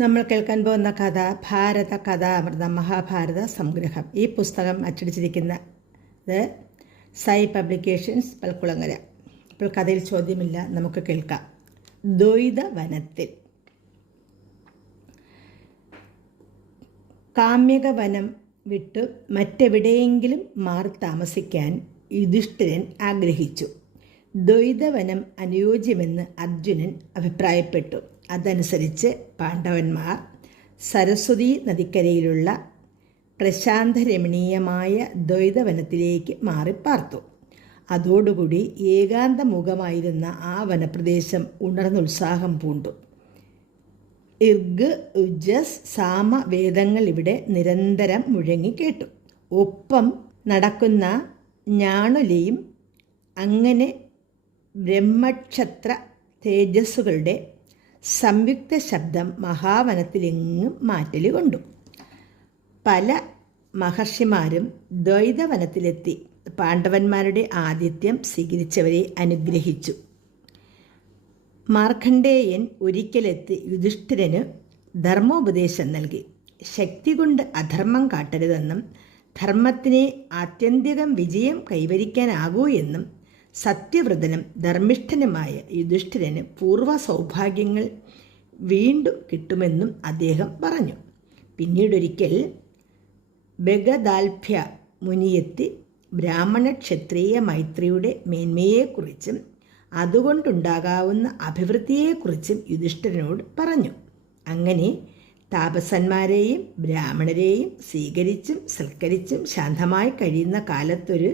നമ്മൾ കേൾക്കാൻ പോകുന്ന കഥ ഭാരത കഥാമൃത മഹാഭാരത സംഗ്രഹം. ഈ പുസ്തകം അച്ചടിച്ചിരിക്കുന്നത് സൈ പബ്ലിക്കേഷൻസ് പൽക്കുളങ്ങര. ഇപ്പോൾ കഥയിൽ ചോദ്യമില്ല നമുക്ക് കേൾക്കാം. ദ്വൈത വനത്തിൽ കാമ്യക വനം വിട്ട് മറ്റെവിടെയെങ്കിലും മാറി താമസിക്കാൻ യുധിഷ്ഠിരൻ ആഗ്രഹിച്ചു. ദ്വൈതവനം അനുയോജ്യമെന്ന് അർജുനൻ അഭിപ്രായപ്പെട്ടു. അതനുസരിച്ച് പാണ്ഡവന്മാർ സരസ്വതി നദിക്കരയിലുള്ള പ്രശാന്ത പ്രശാന്തരമണീയമായ ദ്വൈതവനത്തിലേക്ക് മാറിപ്പാർത്തു. അതോടുകൂടി ഏകാന്തമുഖമായിരുന്ന ആ വനപ്രദേശം ഉണർന്നുത്സാഹം പൂണ്ടു. ഇർഗ് ഉജസ് സാമ വേദങ്ങൾ ഇവിടെ നിരന്തരം മുഴങ്ങിക്കേട്ടു ഒപ്പം നടക്കുന്ന ഞാണുലിയും അങ്ങനെ ബ്രഹ്മക്ഷത്ര തേജസ്സുകളുടെ സംയുക്ത ശബ്ദം മഹാവനത്തിലെങ്ങും മാറ്റൽ കൊണ്ടു. പല മഹർഷിമാരും ദ്വൈതവനത്തിലെത്തി പാണ്ഡവന്മാരുടെ ആതിഥ്യം സ്വീകരിച്ചവരെ അനുഗ്രഹിച്ചു. മാർക്കണ്ഡേയൻ ഒരിക്കലെത്തി യുധിഷ്ഠിരന് ധർമ്മോപദേശം നൽകി. ശക്തി കൊണ്ട് അധർമ്മം കാട്ടരുതെന്നും ധർമ്മത്തിനെ ആത്യന്തികം വിജയം കൈവരിക്കാനാകൂ എന്നും സത്യവ്രതനും ധർമ്മിഷ്ഠനുമായ യുധിഷ്ഠിരന് പൂർവ സൗഭാഗ്യങ്ങൾ വീണ്ടും കിട്ടുമെന്നും അദ്ദേഹം പറഞ്ഞു. പിന്നീടൊരിക്കൽ ബഗദാൽഭ്യ മുനിയെത്തി ബ്രാഹ്മണ ക്ഷത്രിയ മൈത്രിയുടെ മേന്മയെക്കുറിച്ചും അതുകൊണ്ടുണ്ടാകാവുന്ന അഭിവൃദ്ധിയെക്കുറിച്ചും യുധിഷ്ഠിരനോട് പറഞ്ഞു. അങ്ങനെ താപസന്മാരെയും ബ്രാഹ്മണരെയും സ്വീകരിച്ചും സൽക്കരിച്ചും ശാന്തമായി കഴിയുന്ന കാലത്തൊരു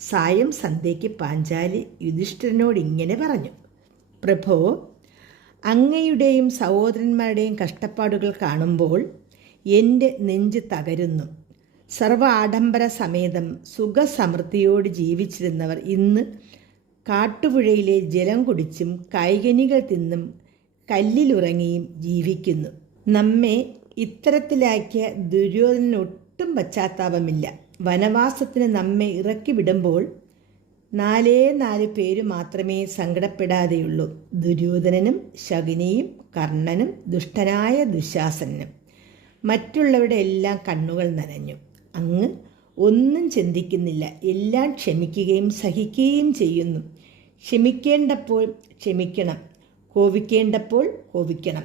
സായം സന്ധ്യയ്ക്ക് പാഞ്ചാലി യുധിഷ്ഠിരനോട് ഇങ്ങനെ പറഞ്ഞു. പ്രഭോ അങ്ങയുടെയും സഹോദരന്മാരുടെയും കഷ്ടപ്പാടുകൾ കാണുമ്പോൾ എന്റെ നെഞ്ച് തകരുന്നു. സർവ ആഡംബര സമേതം സുഖസമൃദ്ധിയോട് ജീവിച്ചിരുന്നവർ ഇന്ന് കാട്ടുപുഴയിലെ ജലം കുടിച്ചും കൈകനികൾ തിന്നും കല്ലിലുറങ്ങിയും ജീവിക്കുന്നു. നമ്മെ ഇത്തരത്തിലാക്കിയ ദുര്യോധനൊട്ടും പശ്ചാത്താപമില്ല. വനവാസത്തിന് നമ്മെ ഇറക്കി വിടുമ്പോൾ നാലേ നാല് പേര് മാത്രമേ സങ്കടപ്പെടാതെയുള്ളൂ. ദുര്യോധനനും ശകുനിയും കർണനും ദുഷ്ടനായ ദുശാസനും മറ്റുള്ളവരുടെ എല്ലാം കണ്ണുകൾ നനഞ്ഞു. അങ്ങ് ഒന്നും ചിന്തിക്കുന്നില്ല. എല്ലാം ക്ഷമിക്കുകയും സഹിക്കുകയും ചെയ്യുന്നു. ക്ഷമിക്കേണ്ടപ്പോൾ ക്ഷമിക്കണം. കോപിക്കേണ്ടപ്പോൾ കോപിക്കണം.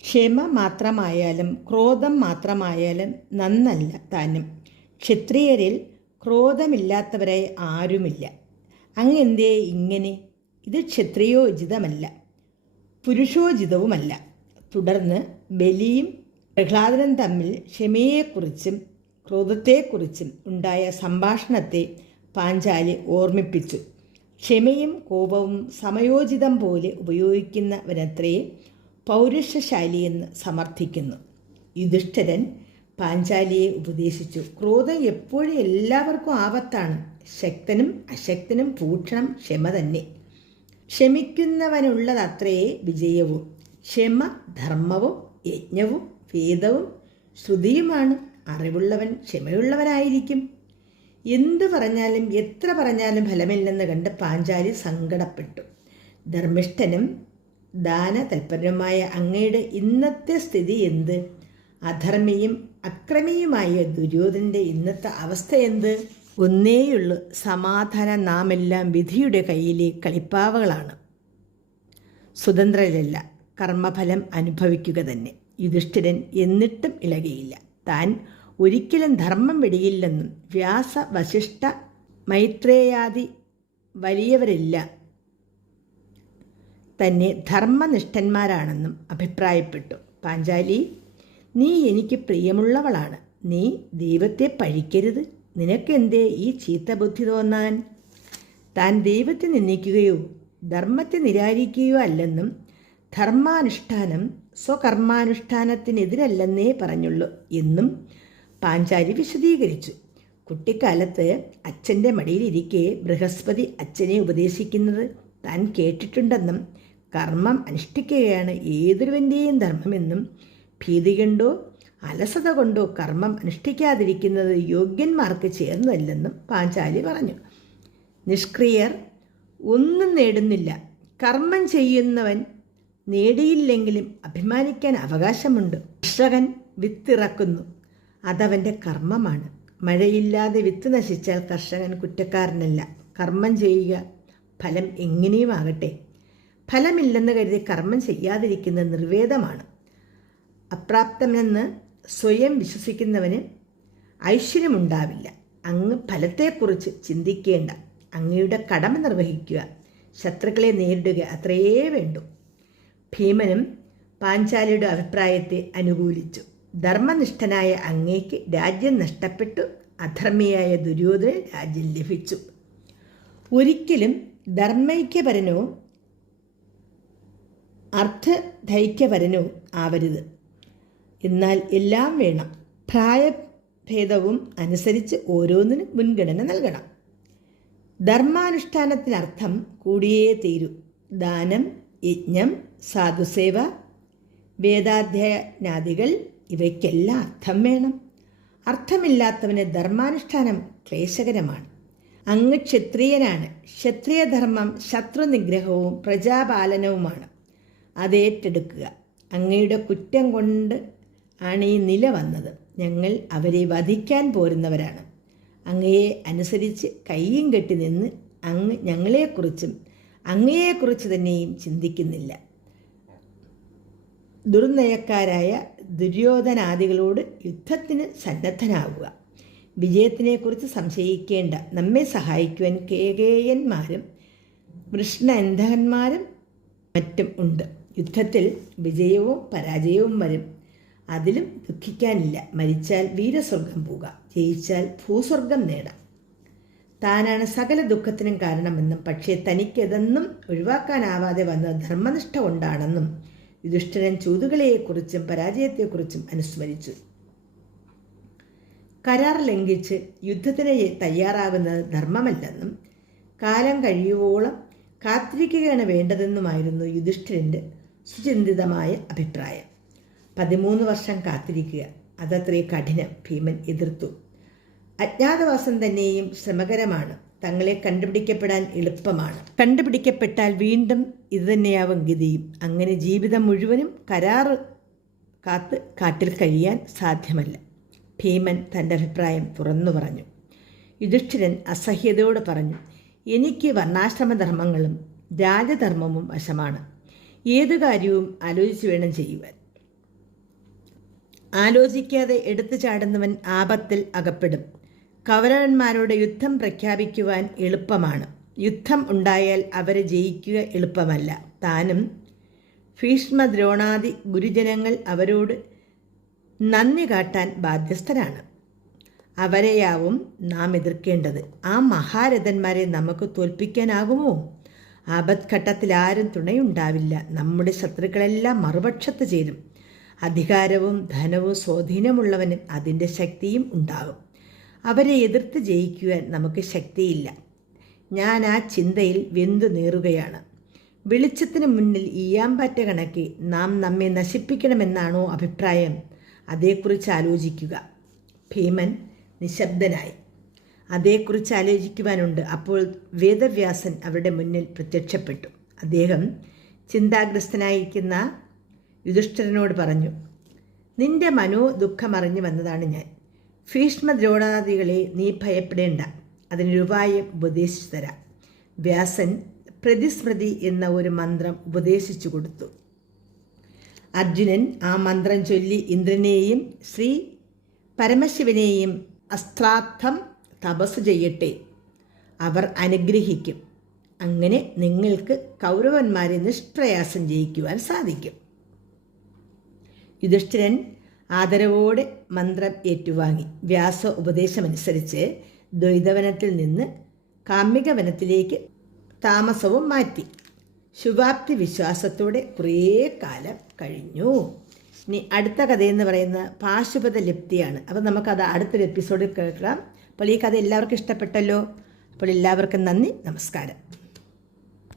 ക്ഷമ മാത്രമായാലും ക്രോധം മാത്രമായാലും നന്നല്ല താനും. ക്ഷത്രിയരിൽ ക്രോധമില്ലാത്തവരായി ആരുമില്ല. അങ്ങെന്തേ ഇങ്ങനെ? ഇത് ക്ഷത്രിയോചിതമല്ല പുരുഷോചിതവുമല്ല. തുടർന്ന് ബലിയും പ്രഹ്ലാദനും തമ്മിൽ ക്ഷമയെക്കുറിച്ചും ക്രോധത്തെക്കുറിച്ചും ഉണ്ടായ സംഭാഷണത്തെ പാഞ്ചാലി ഓർമ്മിപ്പിച്ചു. ക്ഷമയും കോപവും സമയോചിതം പോലെ ഉപയോഗിക്കുന്നവരത്രേ പൗരുഷശാലിയെന്ന് സമർത്ഥിക്കുന്നു. യുധിഷ്ഠിരൻ പാഞ്ചാലിയെ ഉപദേശിച്ചു. ക്രോധം എപ്പോഴും എല്ലാവർക്കും ആപത്താണ്. ശക്തനും അശക്തനും ഭൂഷണം ക്ഷമ തന്നെ. ക്ഷമിക്കുന്നവനുള്ളതത്രേ വിജയവും. ക്ഷമ ധർമ്മവും യജ്ഞവും വേദവും ശ്രുതിയുമാണ്. അറിവുള്ളവൻ ക്ഷമയുള്ളവനായിരിക്കും. എന്തു പറഞ്ഞാലും എത്ര പറഞ്ഞാലും ഫലമില്ലെന്ന് കണ്ട് പാഞ്ചാലി സങ്കടപ്പെട്ടു. ധർമ്മിഷ്ഠനും ദാന തൽപരനുമായ അങ്ങയുടെ ഇന്നത്തെ സ്ഥിതി എന്ത്? അധർമ്മിയും അക്രമിയുമായ ദുര്യോധന്റെ ഇന്നത്തെ അവസ്ഥ എന്ത്? ഒന്നേയുള്ളൂ സമാധാനം നാമെല്ലാം വിധിയുടെ കയ്യിലെ കളിപ്പാവകളാണ്. സ്വതന്ത്രരല്ല കർമ്മഫലം അനുഭവിക്കുക തന്നെ. യുധിഷ്ഠിരൻ എന്നിട്ടും ഇളകിയില്ല. താൻ ഒരിക്കലും ധർമ്മം വെടിയില്ലെന്നും വ്യാസ വശിഷ്ഠ മൈത്രേയാദി വലിയവരില്ല. തന്നെ ധർമ്മനിഷ്ഠന്മാരാണെന്നും അഭിപ്രായപ്പെട്ടു. പാഞ്ചാലി നീ എനിക്ക് പ്രിയമുള്ളവളാണ്. നീ ദൈവത്തെ പഴിക്കരുത്. നിനക്കെന്തേ ഈ ചീത്ത ബുദ്ധി തോന്നാൻ? താൻ ദൈവത്തെ നിന്ദിക്കുകയോ ധർമ്മത്തെ നിരാകരിക്കുകയോ അല്ലെന്നും ധർമാനുഷ്ഠാനം സ്വകർമാനുഷ്ഠാനത്തിനെതിരല്ലെന്നേ പറഞ്ഞുള്ളൂ എന്നും പാഞ്ചാലി വിശദീകരിച്ചു. കുട്ടിക്കാലത്ത് അച്ഛന്റെ മടിയിലിരിക്കെ ബൃഹസ്പതി അച്ഛനെ ഉപദേശിക്കുന്നത് താൻ കേട്ടിട്ടുണ്ടെന്നും കർമ്മം അനുഷ്ഠിക്കുകയാണ് ഏതൊരുവന്റെയും ധർമ്മമെന്നും ഭീതി കൊണ്ടോ? അലസത കൊണ്ടോ കർമ്മം അനുഷ്ഠിക്കാതിരിക്കുന്നത് യോഗ്യന്മാർക്ക് ചേർന്നല്ലെന്നും പാഞ്ചാലി പറഞ്ഞു. നിഷ്ക്രിയർ ഒന്നും നേടുന്നില്ല. കർമ്മം ചെയ്യുന്നവൻ നേടിയില്ലെങ്കിലും അഭിമാനിക്കാൻ അവകാശമുണ്ട്. കർഷകൻ വിത്തിറക്കുന്നു. അതവന്റെ കർമ്മമാണ്. മഴയില്ലാതെ വിത്ത് നശിച്ചാൽ കർഷകൻ കുറ്റക്കാരനല്ല. കർമ്മം ചെയ്യുക ഫലം എങ്ങനെയും ആകട്ടെ ഫലമില്ലെന്ന് കരുതി കർമ്മം ചെയ്യാതിരിക്കുന്നത് നിർവേദമാണ്. അപ്രാപ്തമെന്ന് സ്വയം വിശ്വസിക്കുന്നവന് ഐശ്വര്യമുണ്ടാവില്ല. അങ്ങ് ഫലത്തെക്കുറിച്ച് ചിന്തിക്കേണ്ട. അങ്ങയുടെ കടമ നിർവഹിക്കുക. ശത്രുക്കളെ നേരിടുക അത്രയേ വേണ്ടു. ഭീമനും പാഞ്ചാലിയുടെ അഭിപ്രായത്തെ അനുകൂലിച്ചു. ധർമ്മനിഷ്ഠനായ അങ്ങേക്ക് രാജ്യം നഷ്ടപ്പെട്ടു. അധർമ്മിയായ ദുര്യോധന രാജ്യം ലഭിച്ചു. ഒരിക്കലും ധർമ്മൈക്യപരനോ അർത്ഥധൈക്യപരനോ ആവരുത്. എന്നാൽ എല്ലാം വേണം. പ്രായഭേദവും അനുസരിച്ച് ഓരോന്നിനും മുൻഗണന നൽകണം. ധർമാനുഷ്ഠാനത്തിനർത്ഥം കൂടിയേ തീരൂ. ദാനം യജ്ഞം സാധുസേവ വേദാധ്യയനാദികൾ ഇവയ്ക്കെല്ലാം അർത്ഥം വേണം. അർത്ഥമില്ലാത്തവന് ധർമാനുഷ്ഠാനം ക്ലേശകരമാണ്. അങ്ങ് ക്ഷത്രിയനാണ്. ക്ഷത്രിയധർമ്മം ശത്രുനിഗ്രഹവും പ്രജാപാലനവുമാണ്. അതേറ്റെടുക്കുക അങ്ങയുടെ കുറ്റം കൊണ്ട് ആണ് ഈ നില വന്നത്. ഞങ്ങൾ അവരെ വധിക്കാൻ പോരുന്നവരാണ്. അങ്ങയെ അനുസരിച്ച് കയ്യും കെട്ടി നിന്ന് അങ്ങ് ഞങ്ങളെക്കുറിച്ചും അങ്ങയെക്കുറിച്ച് തന്നെയും ചിന്തിക്കുന്നില്ല. ദുർനയക്കാരായ ദുര്യോധനാദികളോട് യുദ്ധത്തിന് സന്നദ്ധനാവുക. വിജയത്തിനെക്കുറിച്ച് സംശയിക്കേണ്ട നമ്മെ സഹായിക്കുവാൻ കേകേയന്മാരും കൃഷ്ണന്ധകന്മാരും മറ്റും ഉണ്ട്. യുദ്ധത്തിൽ വിജയവും പരാജയവും വരും. അതിലും ദുഃഖിക്കാനില്ല. മരിച്ചാൽ വീരസ്വർഗം പോകാം ജയിച്ചാൽ ഭൂസ്വർഗം നേടാം. താനാണ് സകല ദുഃഖത്തിനും കാരണമെന്നും പക്ഷേ തനിക്കതെന്നും ഒഴിവാക്കാനാവാതെ വന്ന ധർമ്മനിഷ്ഠ കൊണ്ടാണെന്നും യുധിഷ്ഠിരൻ ചൂതുകളെക്കുറിച്ചും പരാജയത്തെക്കുറിച്ചും അനുസ്മരിച്ചു. കരാർ ലംഘിച്ച് യുദ്ധത്തിന് തയ്യാറാകുന്നത് ധർമ്മമല്ലെന്നും കാലം കഴിയുവോളം കാത്തിരിക്കുകയാണ് വേണ്ടതെന്നുമായിരുന്നു യുധിഷ്ഠിരന്റെ സുചിന്തിതമായ അഭിപ്രായം. പതിമൂന്ന് വർഷം കാത്തിരിക്കുക. അതത്രേ കഠിനം ഭീമൻ എതിർത്തു. അജ്ഞാതവാസം തന്നെയും ശ്രമകരമാണ്. തങ്ങളെ കണ്ടുപിടിക്കപ്പെടാൻ എളുപ്പമാണ്. കണ്ടുപിടിക്കപ്പെട്ടാൽ വീണ്ടും ഇതുതന്നെയാവും ഗതിയും. അങ്ങനെ ജീവിതം മുഴുവനും കരാറ് കാത്ത് കാട്ടിൽ കഴിയാൻ സാധ്യമല്ല. ഭീമൻ തന്റെ അഭിപ്രായം തുറന്നു പറഞ്ഞു. യുധിഷ്ഠിരൻ അസഹ്യതയോട് പറഞ്ഞു എനിക്ക് വർണാശ്രമധർമ്മങ്ങളും രാജധർമ്മവും വശമാണ്. ഏതു കാര്യവും ആലോചിച്ച് വേണം ചെയ്യുവാൻ. ആലോചിക്കാതെ എടുത്തു ചാടുന്നവൻ ആപത്തിൽ അകപ്പെടും. കൗരവന്മാരോട് യുദ്ധം പ്രഖ്യാപിക്കുവാൻ എളുപ്പമാണ്. യുദ്ധം ഉണ്ടായാൽ അവരെ ജയിക്കുക എളുപ്പമല്ല. താനും ഭീഷ്മ ദ്രോണാദി ഗുരുജനങ്ങൾ അവരോട് നന്ദി കാട്ടാൻ ബാധ്യസ്ഥരാണ്. അവരെയാവും നാം എതിർക്കേണ്ടത്. ആ മഹാരഥന്മാരെ നമുക്ക് തോൽപ്പിക്കാനാകുമോ? ആപത്ഘട്ടത്തിൽ ആരും തുണയുണ്ടാവില്ല. നമ്മുടെ ശത്രുക്കളെല്ലാം മറുപക്ഷത്ത് ചേരും. അധികാരവും ധനവും സ്വാധീനമുള്ളവന് അതിന്റെ ശക്തിയും ഉണ്ടാകും. അവരെ എതിർത്ത് ജയിക്കുവാൻ നമുക്ക് ശക്തിയില്ല. ഞാൻ ആ ചിന്തയിൽ വെന്തു നീറുകയാണ്. വെളിച്ചത്തിന് മുന്നിൽ ഈയാമ്പാറ്റ കണക്കി നാം നമ്മെ നശിപ്പിക്കണമെന്നാണോ അഭിപ്രായം? അതേക്കുറിച്ച് ആലോചിക്കുക. ഭീമൻ നിശബ്ദനായി. അതേക്കുറിച്ച് ആലോചിക്കുവാനുണ്ട്. അപ്പോൾ വേദവ്യാസൻ അവരുടെ മുന്നിൽ പ്രത്യക്ഷപ്പെട്ടു. അദ്ദേഹം ചിന്താഗ്രസ്തനായിരിക്കുന്ന യുധിഷ്ഠിരനോട് പറഞ്ഞു നിന്റെ മനോ ദുഃഖമറിഞ്ഞു വന്നതാണ് ഞാൻ. ഭീഷ്മ ദ്രോണാദികളെ നീ ഭയപ്പെടേണ്ട. അതിന് രൂപായം ഉപദേശിച്ചു തരാം. വ്യാസൻ പ്രതിസ്മൃതി എന്ന ഒരു മന്ത്രം ഉപദേശിച്ചു കൊടുത്തു. അർജുനൻ ആ മന്ത്രം ചൊല്ലി ഇന്ദ്രനെയും ശ്രീ പരമശിവനെയും അസ്ത്രാർത്ഥം തപസ് ചെയ്യട്ടെ. അവർ അനുഗ്രഹിക്കും. അങ്ങനെ നിങ്ങൾക്ക് കൗരവന്മാരെ നിഷ്പ്രയാസം ജയിക്കുവാൻ സാധിക്കും. യുധിഷ്ഠിരൻ ആദരവോടെ മന്ത്രം ഏറ്റുവാങ്ങി. വ്യാസ ഉപദേശമനുസരിച്ച് ദ്വൈതവനത്തിൽ നിന്ന് കാമ്മിക വനത്തിലേക്ക് താമസവും മാറ്റി. ശുഭാപ്തി വിശ്വാസത്തോടെ കുറേ കാലം കഴിഞ്ഞു. ഇനി അടുത്ത കഥയെന്ന് പറയുന്നത് പാശുപത ലപ്തിയാണ് അപ്പോൾ നമുക്കത് അടുത്തൊരു എപ്പിസോഡിൽ കേൾക്കാം. അപ്പോൾ ഈ കഥ എല്ലാവർക്കും ഇഷ്ടപ്പെട്ടല്ലോ? അപ്പോൾ എല്ലാവർക്കും നന്ദി നമസ്കാരം.